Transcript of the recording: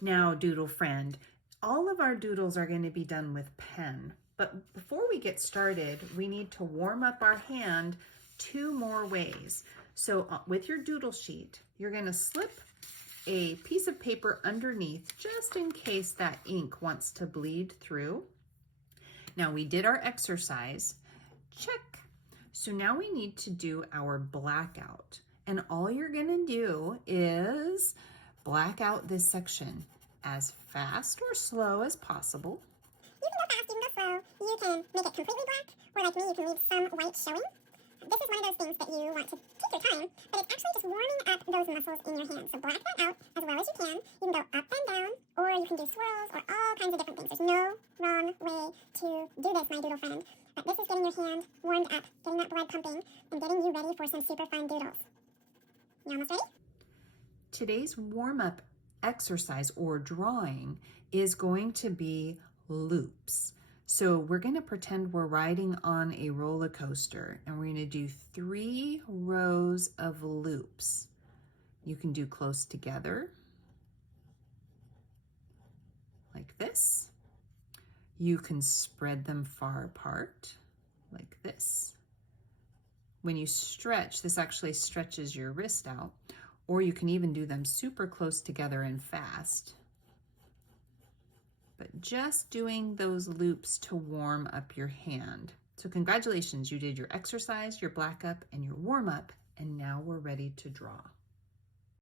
Now, doodle friend, all of our doodles are going to be done with pen, but before we get started, we need to warm up our hand 2 more ways. So with your doodle sheet, you're going to slip a piece of paper underneath just in case that ink wants to bleed through. Now we did our exercise, check. So now we need to do our blackout. And all you're gonna do is black out this section as fast or slow as possible. You can go fast, you can go slow, you can make it completely black, or like me, you can leave some white showing. This is one of those things that you want to take your time, but it's actually just warming up those muscles in your hands. So black that out as well as you can. You can go up and down, or you can do swirls, or all kinds of different things. There's no wrong way to do this, my doodle friend. But this is getting your hand warmed up, getting that blood pumping, and getting you ready for some super fun doodles. You almost ready? Today's warm-up exercise or drawing is going to be loops. So we're going to pretend we're riding on a roller coaster and we're going to do 3 rows of loops. You can do close together, like this. You can spread them far apart, like this. When you stretch, this actually stretches your wrist out, or you can even do them super close together and fast. But just doing those loops to warm up your hand. So congratulations, you did your exercise, your black up, and your warm up, and now we're ready to draw.